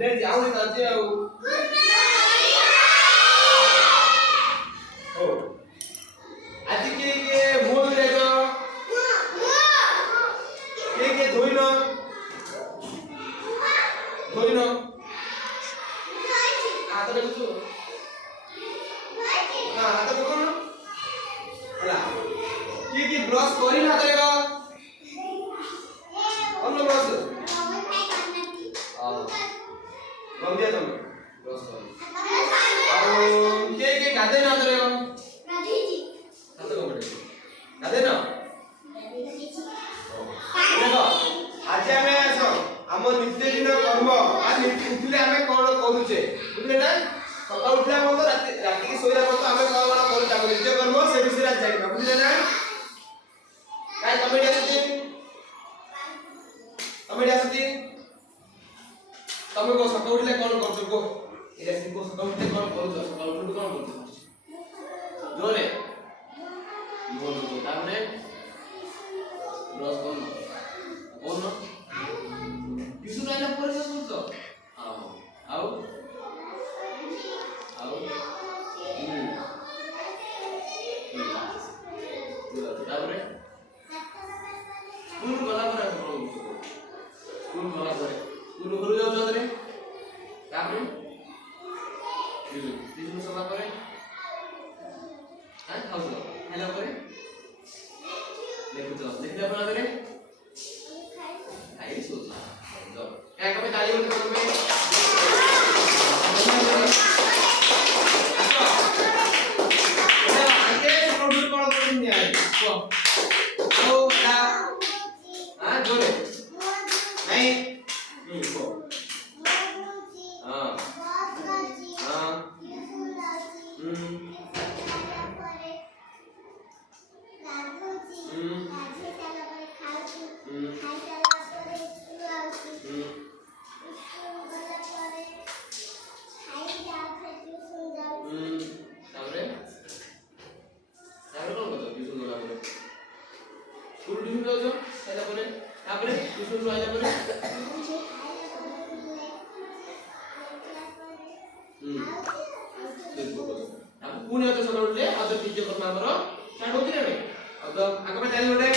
ले जाओ रे ताजे आओ ओ आज के मुंह धोई जाओ के धोइनो हाथ देखो हां हाथ देखो हला के ब्रश करी ना देगा हम ब्रश कम दिया तुम ब्रश कर और के गादे ना देगा गादी जी हाथ को पड़े गादे ना देखो आज हमें आसो हम नित्य दिन कर्म आज उठले हमें कोन करूचे बुझले ना सकाळ उठले हम तो राती की सोइरा पर तो हमें कोन करू ताको नित्य कर्म से विषय आज जाई बुझले ना काय कमेडी आसती तमे को सकाळ उठले कोन करछो को एरा सिको सकाळ उठले कोन करछो सकाळ उठले कोन करछो जोरे बोल दो ताने ब्रश कोन किसु नाइना परिचय सुनतो आओ ताପରେ स्कूल गला पर स्कूल गला पर स्कूल घरु जाउ चंद्रे ताପରେ बिजु सभा करे हां खाउ हेला करे देखला बना करे खाई सोच दो क्या कभी ताली बजा तुम्हें पुणे तो सकाळ उठले आज टीचर कर्म हमरो स्टार्ट होती रे अब आगे में ताली उठे